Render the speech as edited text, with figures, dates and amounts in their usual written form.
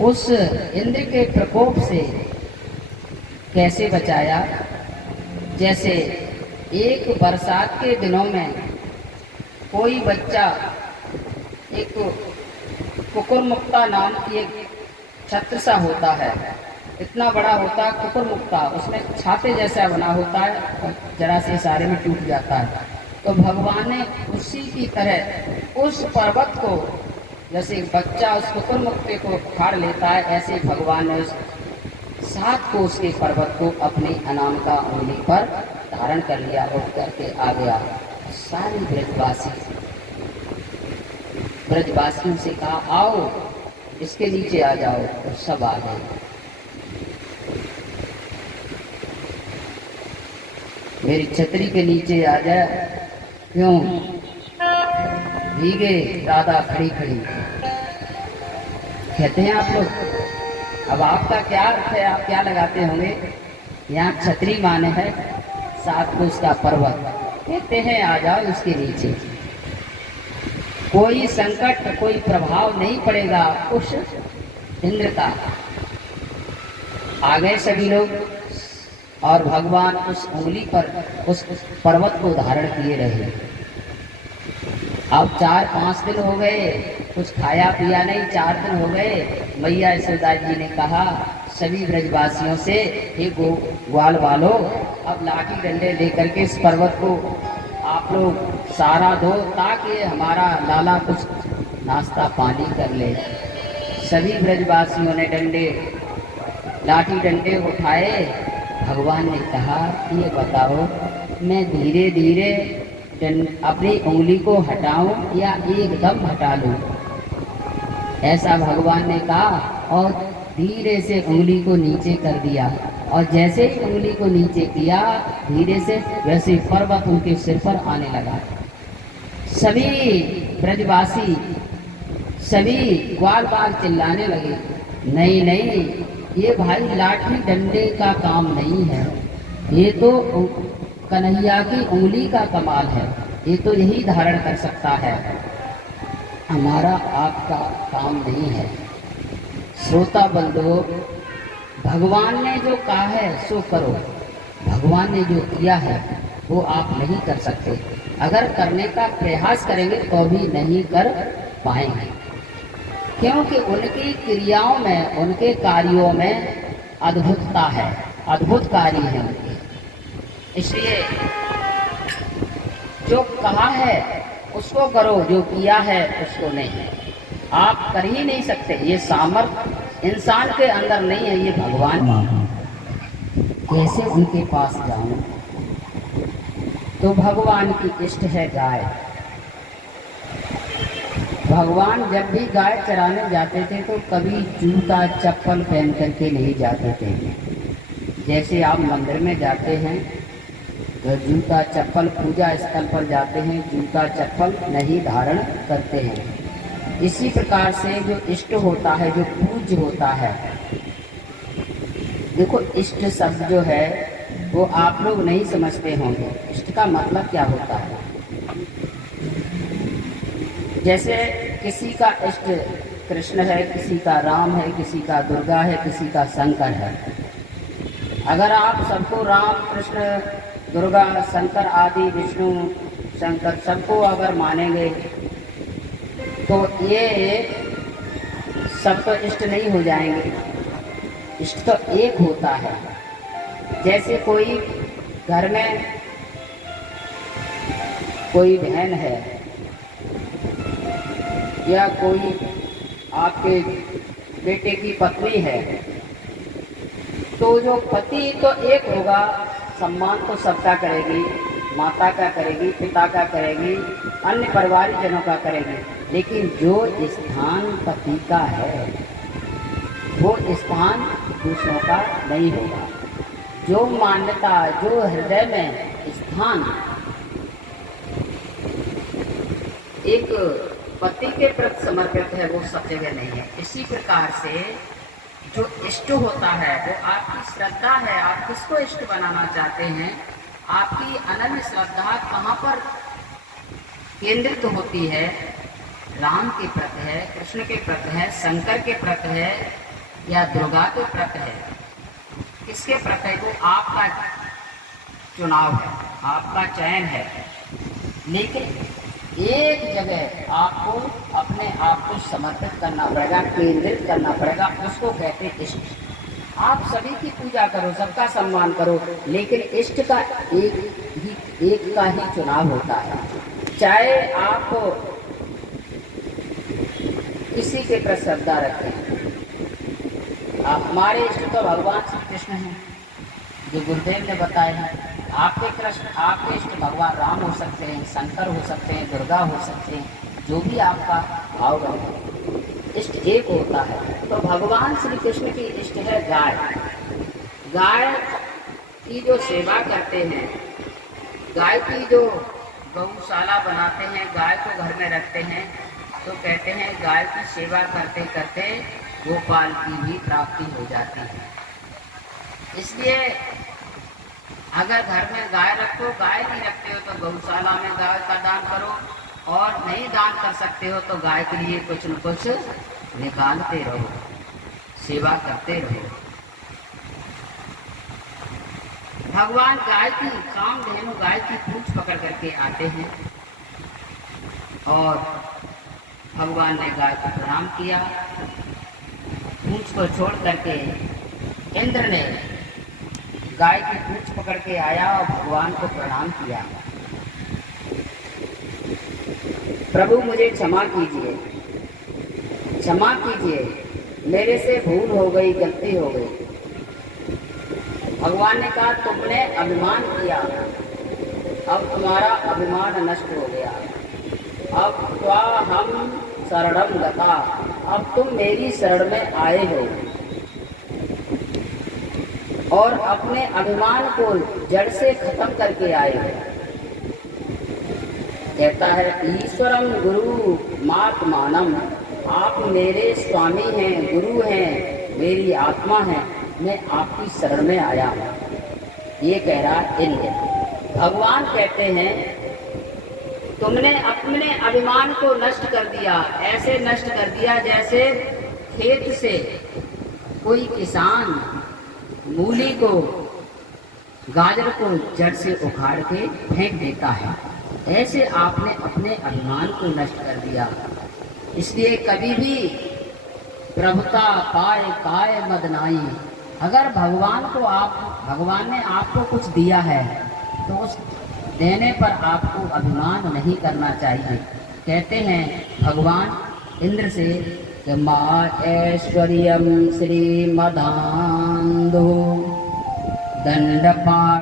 उस इंद्र के प्रकोप से कैसे बचाया। जैसे एक बरसात के दिनों में कोई बच्चा एक कुकुरमुक्ता नाम की एक छत्र सा होता है, इतना बड़ा होता है कुकुरमुक्ता, उसमें छाते जैसा बना होता है, जरा से इशारे में टूट जाता है। तो भगवान ने उसी की तरह उस पर्वत को, जैसे बच्चा उस कुकुरमुक्ते को फाड़ लेता है, ऐसे भगवान ने उस 7 कोस के पर्वत को अपनी अनामिका उंगली पर धारण कर लिया, उठ करके आ गया। सारे ब्रजवासियों से कहा आओ इसके नीचे आ जाओ, और सब आ गए। मेरी छतरी के नीचे आ जाए, क्यों भीगे राधा खड़ी खड़ी। कहते हैं आप लोग, अब आपका क्या अर्थ है, आप क्या लगाते होंगे। यहाँ छतरी माने है 7 कोस का पर्वत, कहते हैं आ जाओ इसके नीचे, कोई संकट कोई प्रभाव नहीं पड़ेगा उस इंद्र का। आ गए सभी लोग, और भगवान उस उंगली पर उस पर्वत को धारण किए रहे। अब 4-5 दिन हो गए, कुछ खाया पिया नहीं, 4 दिन हो गए। मैया यशोदा जी ने कहा सभी ब्रजवासियों से, हे ग्वाल वालों, अब लाठी डंडे लेकर के इस पर्वत को आप लोग सारा दो, ताकि हमारा लाला कुछ नाश्ता पानी कर ले। सभी ब्रजवासियों ने लाठी डंडे उठाए। भगवान ने कहा ये बताओ, मैं धीरे धीरे अपनी उंगली को हटाऊं या एकदम हटा लूं। ऐसा भगवान ने कहा, और धीरे से उंगली को नीचे कर दिया, और जैसे ही उंगली को नीचे किया धीरे से, वैसे पर्वत उनके सिर पर आने लगा। सभी ब्रजवासी, सभी ग्वाल बाल चिल्लाने लगे, नहीं नहीं, ये भाई लाठी डंडे का काम नहीं है, ये तो कन्हैया की उंगली का कमाल है, ये तो यही धारण कर सकता है, हमारा आपका काम नहीं है। श्रोता बंधुओं, भगवान ने जो कहा है सो करो, भगवान ने जो किया है वो आप नहीं कर सकते। अगर करने का प्रयास करेंगे तो भी नहीं कर पाएंगे, क्योंकि उनकी क्रियाओं में, उनके कार्यों में अद्भुतता है, अद्भुत कार्य है उनके। इसलिए जो कहा है उसको करो, जो किया है उसको नहीं। आप कर ही नहीं सकते, ये सामर्थ्य इंसान के अंदर नहीं है, ये भगवान। कैसे उनके पास जाऊं? तो भगवान की इष्ट है गाय। भगवान जब भी गाय चराने जाते थे तो कभी जूता चप्पल पहन करके नहीं जाते थे। जैसे आप मंदिर में जाते हैं तो जूता चप्पल, पूजा स्थल पर जाते हैं जूता चप्पल नहीं धारण करते हैं। इसी प्रकार से जो इष्ट होता है, जो पूज्य होता है, देखो इष्ट शब्द जो है वो आप लोग नहीं समझते होंगे। इष्ट का मतलब क्या होता है? जैसे किसी का इष्ट कृष्ण है, किसी का राम है, किसी का दुर्गा है, किसी का शंकर है। अगर आप सबको राम कृष्ण दुर्गा शंकर आदि, विष्णु शंकर सबको अगर मानेंगे तो ये सब तो इष्ट नहीं हो जाएंगे। इष्ट तो एक होता है। जैसे कोई घर में कोई बहन है या कोई आपके बेटे की पत्नी है, तो जो पति तो एक होगा, सम्मान तो सबका करेगी, माता का करेगी, पिता का करेगी, अन्य परिवार जनों का करेगी, लेकिन जो स्थान पति का है वो स्थान दूसरों का नहीं होगा। जो मान्यता, जो हृदय में स्थान एक पति के प्रति समर्पित है वो सब जगह नहीं है। इसी प्रकार से जो इष्ट होता है वो आपकी श्रद्धा है। आप किसको इष्ट बनाना चाहते हैं? आपकी अनन्य श्रद्धा कहाँ पर केंद्रित होती है? राम के प्रति है, कृष्ण के प्रति है, शंकर के प्रति है, या दुर्गा के प्रकट है, किसके प्रकट है, वो आपका चुनाव है, आपका चयन है। लेकिन एक जगह आपको अपने आप को समर्पित करना पड़ेगा, केंद्रित करना पड़ेगा, उसको कहते हैं इष्ट। आप सभी की पूजा करो, सबका सम्मान करो, लेकिन इष्ट का एक का ही चुनाव होता है। चाहे आप किसी के प्रति श्रद्धा रखें, हमारे इष्ट तो भगवान श्री कृष्ण हैं, जो गुरुदेव ने बताया है। आपके इष्ट भगवान राम हो सकते हैं, शंकर हो सकते हैं, दुर्गा हो सकते हैं, जो भी आपका भाव बने, इष्ट एक होता है। तो भगवान श्री कृष्ण की इष्ट है गाय। गाय की जो सेवा करते हैं, गाय की जो गौशाला बनाते हैं, गाय को घर में रखते हैं, तो कहते हैं गाय की सेवा करते करते गोपाल की भी प्राप्ति हो जाती है। इसलिए अगर घर में गाय रखो, गाय नहीं रखते हो तो गौशाला में गाय का दान करो, और नहीं दान कर सकते हो तो गाय के लिए कुछ न कुछ निकालते रहो, सेवा करते रहो। भगवान गाय की, कामधेनु गाय की पूंछ पकड़ करके आते हैं, और भगवान ने गाय को प्रणाम किया। पूंछ को छोड़ करके इंद्र ने गाय की पूंछ पकड़ के आया और भगवान को प्रणाम किया। प्रभु मुझे क्षमा कीजिए, क्षमा कीजिए, मेरे से भूल हो गई, गलती हो गई। भगवान ने कहा तुमने अभिमान किया, अब तुम्हारा अभिमान नष्ट हो गया, अब त्वाहम शरणम गता, अब तुम मेरी शरण में आए हो और अपने अभिमान को जड़ से खत्म करके आए हो। कहता है ईश्वरम गुरु मात्मानम, आप मेरे स्वामी हैं, गुरु हैं, मेरी आत्मा है, मैं आपकी शरण में आया हूँ। ये कह रहा है इंद्र। भगवान कहते हैं तुमने अपने अभिमान को नष्ट कर दिया, ऐसे नष्ट कर दिया जैसे खेत से कोई किसान मूली को, गाजर को जड़ से उखाड़ के फेंक देता है, ऐसे आपने अपने अभिमान को नष्ट कर दिया। इसलिए कभी भी प्रभुता पाए काय मदनाई, अगर भगवान ने आपको कुछ दिया है तो उस देने पर आपको अभिमान नहीं करना चाहिए। कहते हैं भगवान इंद्र से कि मा ऐश्वर्यम श्रीमदान्धो दंडपाण